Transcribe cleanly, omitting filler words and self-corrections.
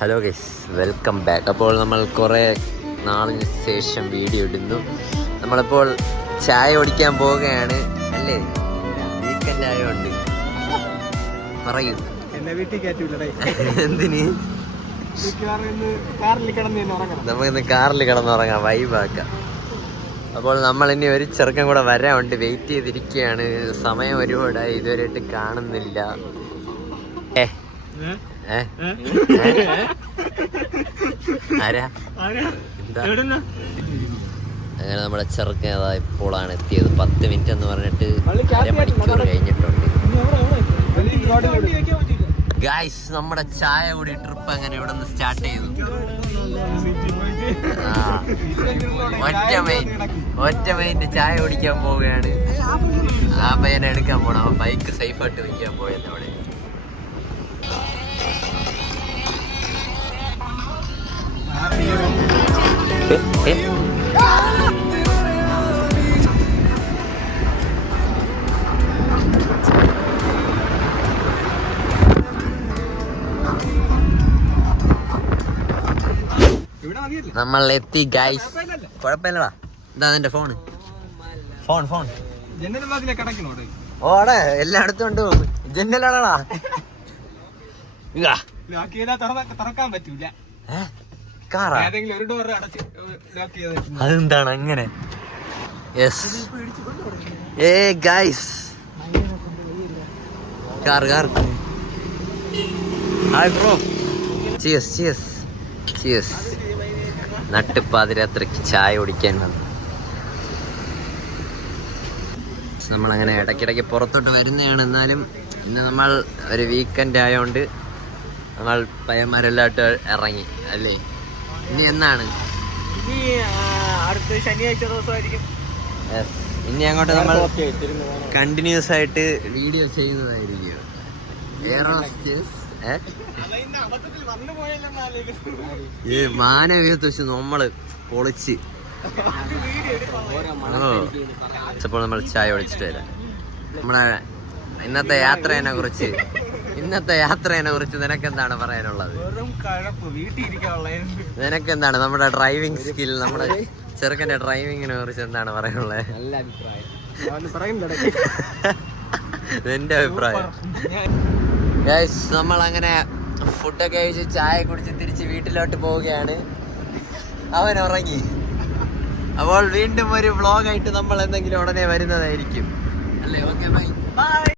Hello guys, welcome back. അപ്പോൾ നമ്മൾ കുറേ നാളിന് ശേഷം വീഡിയോ ഇടുന്നു. നമ്മളിപ്പോൾ ചായ കുടിക്കാൻ പോവുകയാണ് അല്ലേ? വീക്കെൻഡ് ആയതുകൊണ്ട് പറയൂ. എന്തിന്? നമുക്കിന്ന് കാറിൽ കിടന്നുറങ്ങാം, വൈബാക്കാം. അപ്പോൾ നമ്മളിനി ഒരു ചെറുക്കൻ കൂടെ വരാനുണ്ട്, വെയിറ്റ് ചെയ്തിരിക്കുകയാണ്. സമയം ഒരുപാടായി, ഇതുവരെയായിട്ട് കാണുന്നില്ല. അങ്ങനെ നമ്മുടെ ചെറുക്കൻ അതാ ഇപ്പോഴാണ് എത്തിയത്. 10 മിനിറ്റ് എന്ന് പറഞ്ഞിട്ട് അരമണിക്കൂർ കഴിഞ്ഞിട്ടുണ്ട്. ഗായ്സ്, നമ്മുടെ ചായ കൂടി ട്രിപ്പ് അങ്ങനെ ഇവിടെ നിന്ന് സ്റ്റാർട്ട് ചെയ്തു. ഒറ്റ മൈൻഡ് ചായ കുടിക്കാൻ പോവുകയാണ്. ആ പയ്യനെ എടുക്കാൻ പോണം. അവൻ ബൈക്ക് സേഫായിട്ട് വയ്ക്കാൻ പോയത് അവിടെ. നമ്മൾ എത്തി ഗൈസ്. കുഴപ്പമില്ലടാ. എന്താ നിന്റെ ഫോൺ ഓടെ എല്ലായിടത്തും ഉണ്ട്. ജനലാടാ അതെന്താണ് അങ്ങനെ? യെസ്, ഏ ഗൈസ്, കാർ ഹായ് ബ്രോ. ചിയേഴ്സ്. നട്ടുപ്പാതിരാത്രിക്ക് ചായ കുടിക്കാൻ വന്നു. നമ്മളങ്ങനെ ഇടയ്ക്കിടയ്ക്ക് പുറത്തോട്ട് വരുന്നതാണ്. എന്നാലും ഇന്ന് നമ്മൾ ഒരു വീക്കെൻഡ് ആയതുകൊണ്ട് നമ്മൾ പയ്യന്മാരെല്ലായിട്ട് ഇറങ്ങി അല്ലേ? ഇനി എന്നാണ്? അടുത്ത ശനിയാഴ്ച ദിവസമായിരിക്കും. യെസ്, ഇനി അങ്ങോട്ട് നമ്മൾ കണ്ടിന്യൂസ് ആയിട്ട് വീഡിയോ ചെയ്യുന്നതായിരിക്കും. മാനവീയത്തെ വെച്ച് നമ്മള് പൊളിച്ച്. അപ്പോൾ നമ്മൾ ചായ ഒഴിച്ചിട്ട് വരാം. നമ്മുടെ ഇന്നത്തെ യാത്രേനെ കുറിച്ച് നിനക്കെന്താണ് പറയാനുള്ളത്? നിനക്കെന്താണ് നമ്മുടെ ഡ്രൈവിംഗ് സ്കിൽ, നമ്മുടെ ചെറുക്കന്റെ ഡ്രൈവിങ്ങിനെ കുറിച്ച് എന്താണ് പറയാനുള്ളത്? നല്ല അഭിപ്രായം. എന്റെ അഭിപ്രായം. ഗൈസ്, നമ്മൾ അങ്ങനെ ഫുഡൊക്കെ കഴിച്ച് ചായ കുടിച്ച് തിരിച്ച് വീട്ടിലോട്ട് പോവുകയാണ്. അവൻ ഉറങ്ങി. അപ്പോൾ വീണ്ടും ഒരു വ്ളോഗായിട്ട് നമ്മൾ എന്തെങ്കിലും ഉടനെ വരുന്നതായിരിക്കും അല്ലേ? Okay, by.